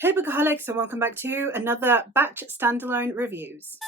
Hey Bookaholics, and welcome back to another batch standalone reviews.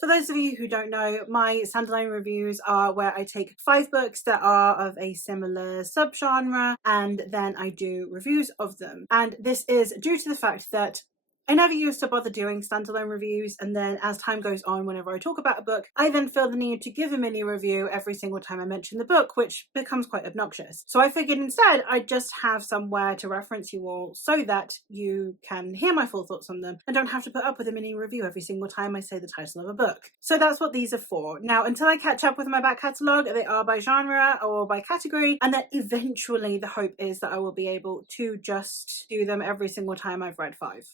For those of you who don't know, my standalone reviews are where I take 5 books that are of a similar subgenre and then I do reviews of them. And this is due to the fact that I never used to bother doing standalone reviews, and then as time goes on, whenever I talk about a book, I then feel the need to give a mini review every single time I mention the book, which becomes quite obnoxious. So I figured instead I'd just have somewhere to reference you all so that you can hear my full thoughts on them and don't have to put up with a mini review every single time I say the title of a book. So that's what these are for. Now, until I catch up with my back catalogue, they are by genre or by category, and then eventually the hope is that I will be able to just do them every single time I've read 5.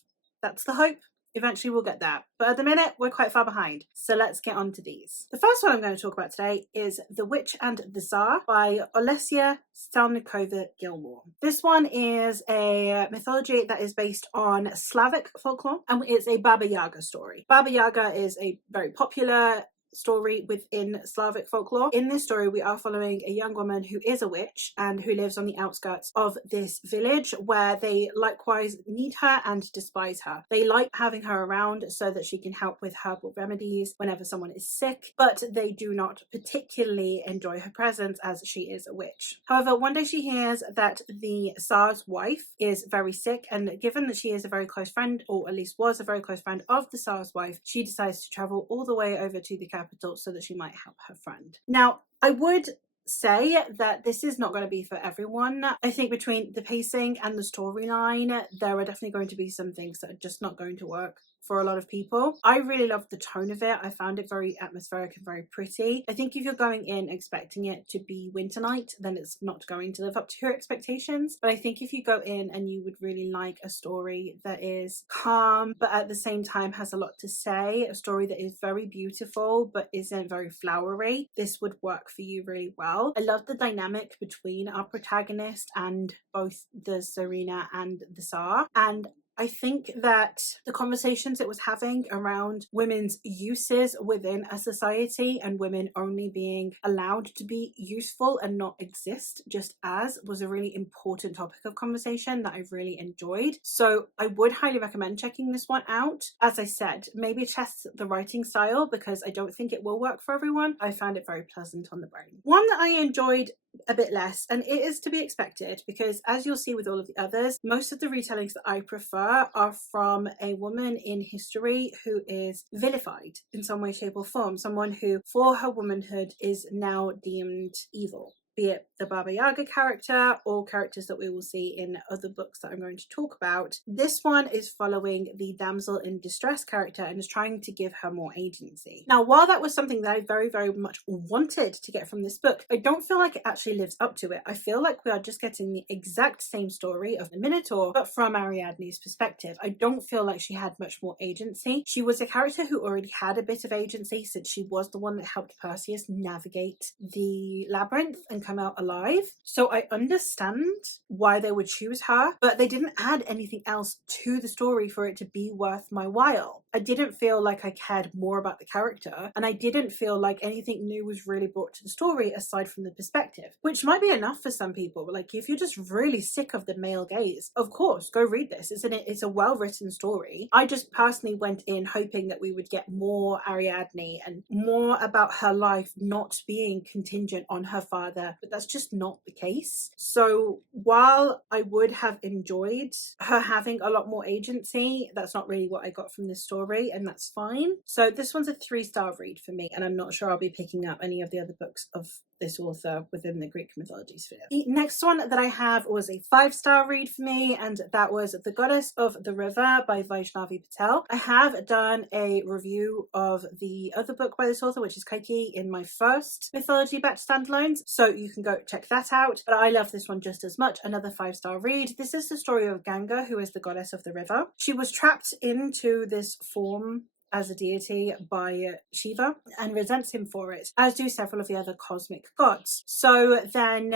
That's the hope. Eventually we'll get that. But at the minute, we're quite far behind. So let's get on to these. The first one I'm going to talk about today is The Witch and the Tsar by Olesya Stalnikova-Gilmore. This one is a mythology that is based on Slavic folklore, and it's a Baba Yaga story. Baba Yaga is a very popular story within Slavic folklore. In this story, we are following a young woman who is a witch and who lives on the outskirts of this village where they likewise need her and despise her. They like having her around so that she can help with herbal remedies whenever someone is sick, but they do not particularly enjoy her presence as she is a witch. However, one day she hears that the Tsar's wife is very sick, and given that she is a very close friend, or at least was a very close friend of the Tsar's wife, she decides to travel all the way over to the capital so that she might help her friend. Now, I would say that this is not going to be for everyone. I think between the pacing and the storyline, there are definitely going to be some things that are just not going to work for a lot of people. I really loved the tone of it. I found it very atmospheric and very pretty. I think if you're going in expecting it to be Winter Night, then it's not going to live up to your expectations. But I think if you go in and you would really like a story that is calm, but at the same time has a lot to say, a story that is very beautiful, but isn't very flowery, this would work for you really well. I love the dynamic between our protagonist and both the Tsarina and the Tsar. And I think that the conversations it was having around women's uses within a society and women only being allowed to be useful and not exist just as was a really important topic of conversation that I really enjoyed. So I would highly recommend checking this one out. As I said, maybe test the writing style because I don't think it will work for everyone. I found it very pleasant on the brain. One that I enjoyed a bit less, and it is to be expected because as you'll see with all of the others, most of the retellings that I prefer are from a woman in history who is vilified in some way, shape or form, someone who for her womanhood is now deemed evil, be it the Baba Yaga character or characters that we will see in other books that I'm going to talk about. This one is following the damsel in distress character and is trying to give her more agency. Now, while that was something that I very, very much wanted to get from this book, I don't feel like it actually lives up to it. I feel like we are just getting the exact same story of the Minotaur, but from Ariadne's perspective. I don't feel like she had much more agency. She was a character who already had a bit of agency since she was the one that helped Perseus navigate the labyrinth and come out alive. So I understand why they would choose her, but they didn't add anything else to the story for it to be worth my while. I didn't feel like I cared more about the character, and I didn't feel like anything new was really brought to the story aside from the perspective, which might be enough for some people. Like if you're just really sick of the male gaze, of course, go read this. It's a well-written story. I just personally went in hoping that we would get more Ariadne and more about her life not being contingent on her father, but that's just not the case. So while I would have enjoyed her having a lot more agency, that's not really what I got from this story, and that's fine. So this one's a 3-star read for me, and I'm not sure I'll be picking up any of the other books of this author within the Greek mythology sphere. The next one that I have was a 5-star read for me, and that was The Goddess of the River by Vaishnavi Patel. I have done a review of the other book by this author, which is Kaiki, in my first mythology batch standalones, so you can go check that out, but I love this one just as much. Another 5-star read. This is the story of Ganga, who is the goddess of the river. She was trapped into this form as a deity by Shiva and resents him for it, as do several of the other cosmic gods. So then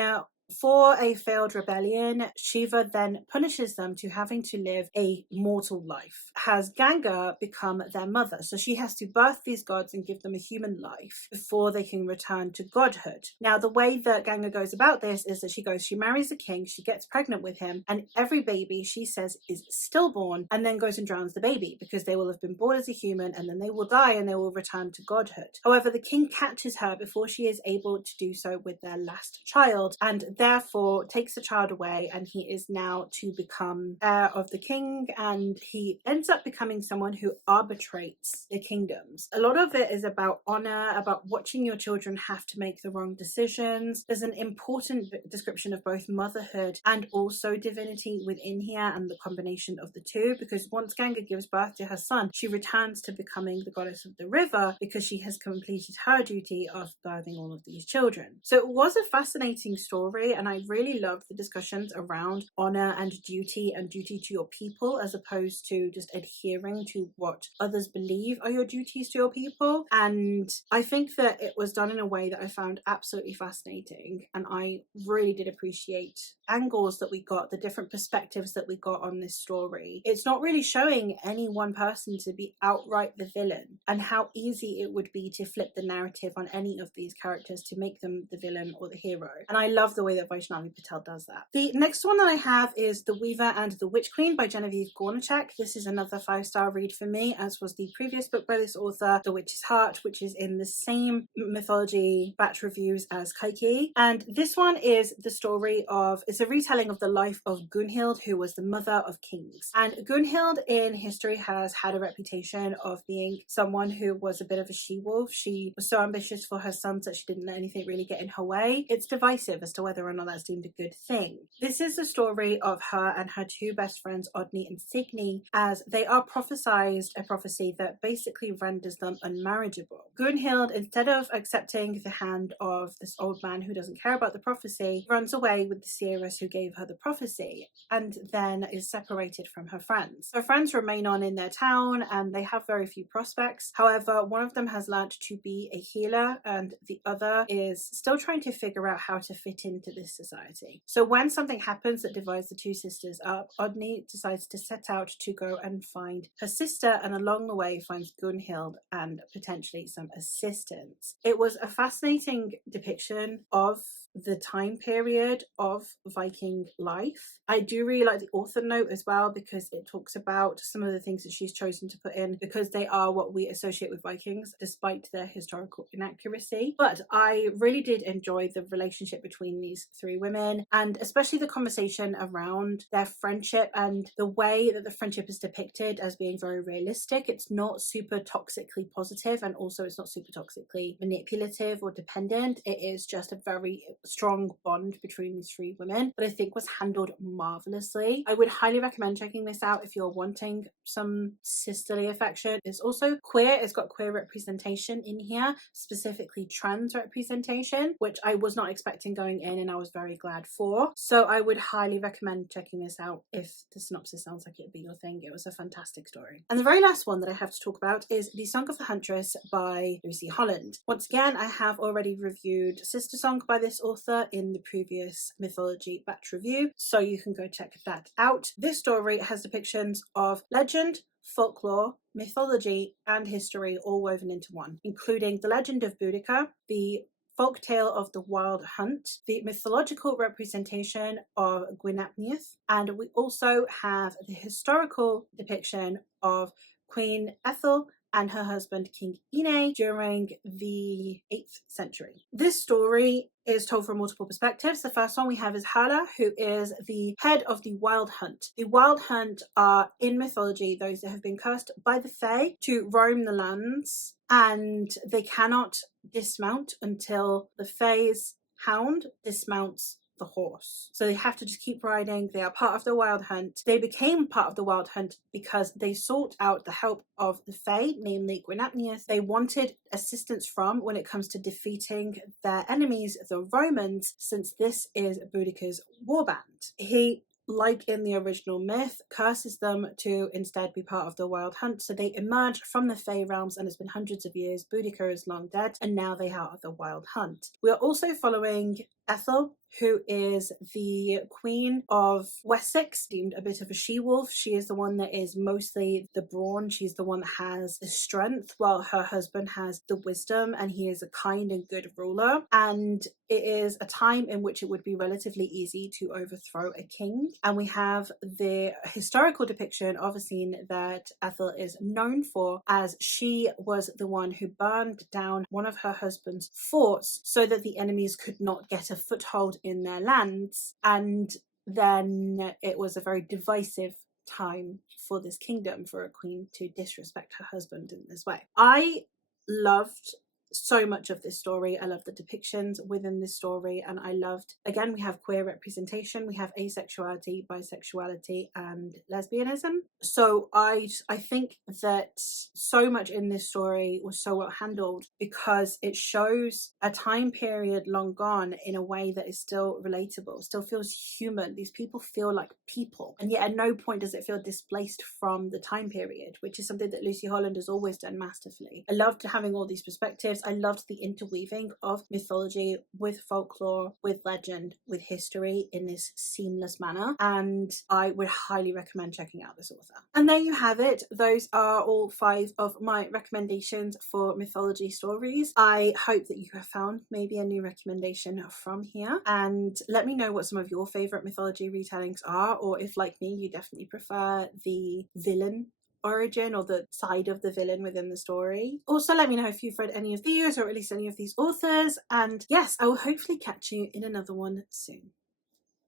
For a failed rebellion, Shiva then punishes them to having to live a mortal life. Has Ganga become their mother, so she has to birth these gods and give them a human life before they can return to godhood. Now, the way that Ganga goes about this is that she marries a king, she gets pregnant with him, and every baby, she says, is stillborn, and then goes and drowns the baby, because they will have been born as a human, and then they will die and they will return to godhood. However, the king catches her before she is able to do so with their last child, and therefore takes the child away, and he is now to become heir of the king, and he ends up becoming someone who arbitrates the kingdoms. A lot of it is about honor, about watching your children have to make the wrong decisions. There's an important description of both motherhood and also divinity within here, and the combination of the two, because once Ganga gives birth to her son, she returns to becoming the goddess of the river because she has completed her duty of birthing all of these children. So it was a fascinating story, and I really loved the discussions around honor and duty to your people, as opposed to just adhering to what others believe are your duties to your people. And I think that it was done in a way that I found absolutely fascinating, and I really did appreciate angles that we got, the different perspectives that we got on this story. It's not really showing any one person to be outright the villain, and how easy it would be to flip the narrative on any of these characters to make them the villain or the hero. And I love the way that Vaishnavi Patel does that. The next one that I have is The Weaver and the Witch Queen by Genevieve Gornichek. This is another 5-star read for me, as was the previous book by this author, The Witch's Heart, which is in the same mythology batch reviews as Kaiki. And this one is the story of, it's a retelling of the life of Gunhild, who was the mother of kings. And Gunhild in history has had a reputation of being someone who was a bit of a she-wolf. She was so ambitious for her sons that she didn't let anything really get in her way. It's divisive as to whether or not that's deemed a good thing. This is the story of her and her two best friends, Odni and Signy, as they are prophesied a prophecy that basically renders them unmarriageable. Gunhild, instead of accepting the hand of this old man who doesn't care about the prophecy, runs away with the seeress who gave her the prophecy, and then is separated from her friends. Her friends remain on in their town, and they have very few prospects. However, one of them has learned to be a healer, and the other is still trying to figure out how to fit into this society. So when something happens that divides the two sisters up, Odni decides to set out to go and find her sister, and along the way finds Gunhild and potentially some assistance. It was a fascinating depiction of the time period of Viking life. I do really like the author note as well, because it talks about some of the things that she's chosen to put in, because they are what we associate with Vikings despite their historical inaccuracy. But I really did enjoy the relationship between these three women, and especially the conversation around their friendship and the way that the friendship is depicted as being very realistic. It's not super toxically positive, and also it's not super toxically manipulative or dependent. It is just a very strong bond between these three women that I think was handled marvelously. I would highly recommend checking this out if you're wanting some sisterly affection. It's also queer. It's got queer representation in here, specifically trans representation, which I was not expecting going in, and I was very glad for. So I would highly recommend checking this out if the synopsis sounds like it'd be your thing. It was a fantastic story. And the very last one that I have to talk about is The Song of the Huntress by Lucy Holland. Once again, I have already reviewed Sister Song by this author in the previous mythology batch review, so you can go check that out. This story has depictions of legend, folklore, mythology, and history all woven into one, including the legend of Boudica, the folk tale of the Wild Hunt, the mythological representation of Gwynapneith, and we also have the historical depiction of Queen Ethel and her husband King Ine during the 8th century. This story is told from multiple perspectives. The first one we have is Hala, who is the head of the Wild Hunt. The Wild Hunt are, in mythology, those that have been cursed by the Fae to roam the lands, and they cannot dismount until the Fae's hound dismounts the horse. So they have to just keep riding. They are part of the Wild Hunt. They became part of the Wild Hunt because they sought out the help of the Fae, namely Gwynapneith. They wanted assistance from when it comes to defeating their enemies, the Romans, since this is Boudica's warband. He, like in the original myth, curses them to instead be part of the Wild Hunt. So they emerge from the Fae realms, and it's been hundreds of years. Boudica is long dead, and now they are the Wild Hunt. We are also following Ethel, who is the Queen of Wessex, deemed a bit of a she-wolf. She is the one that is mostly the brawn. She's the one that has the strength, while her husband has the wisdom, and he is a kind and good ruler. And it is a time in which it would be relatively easy to overthrow a king. And we have the historical depiction of a scene that Ethel is known for, as she was the one who burned down one of her husband's forts so that the enemies could not get a foothold in their lands. And then it was a very divisive time for this kingdom for a queen to disrespect her husband in this way. I loved so much of this story. I love the depictions within this story, and I loved, again, we have queer representation, we have asexuality, bisexuality, and lesbianism. So I think that so much in this story was so well handled because it shows a time period long gone in a way that is still relatable, still feels human. These people feel like people, and yet at no point does it feel displaced from the time period, which is something that Lucy Holland has always done masterfully. I loved having all these perspectives. I loved the interweaving of mythology with folklore, with legend, with history in this seamless manner, and I would highly recommend checking out this author. And there you have it. Those are all 5 of my recommendations for mythology stories. I hope that you have found maybe a new recommendation from here, and let me know what some of your favorite mythology retellings are, or if, like me, you definitely prefer the villain origin or the side of the villain within the story. Also, let me know if you've read any of these, or at least any of these authors, and yes, I will hopefully catch you in another one soon.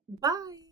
Bye!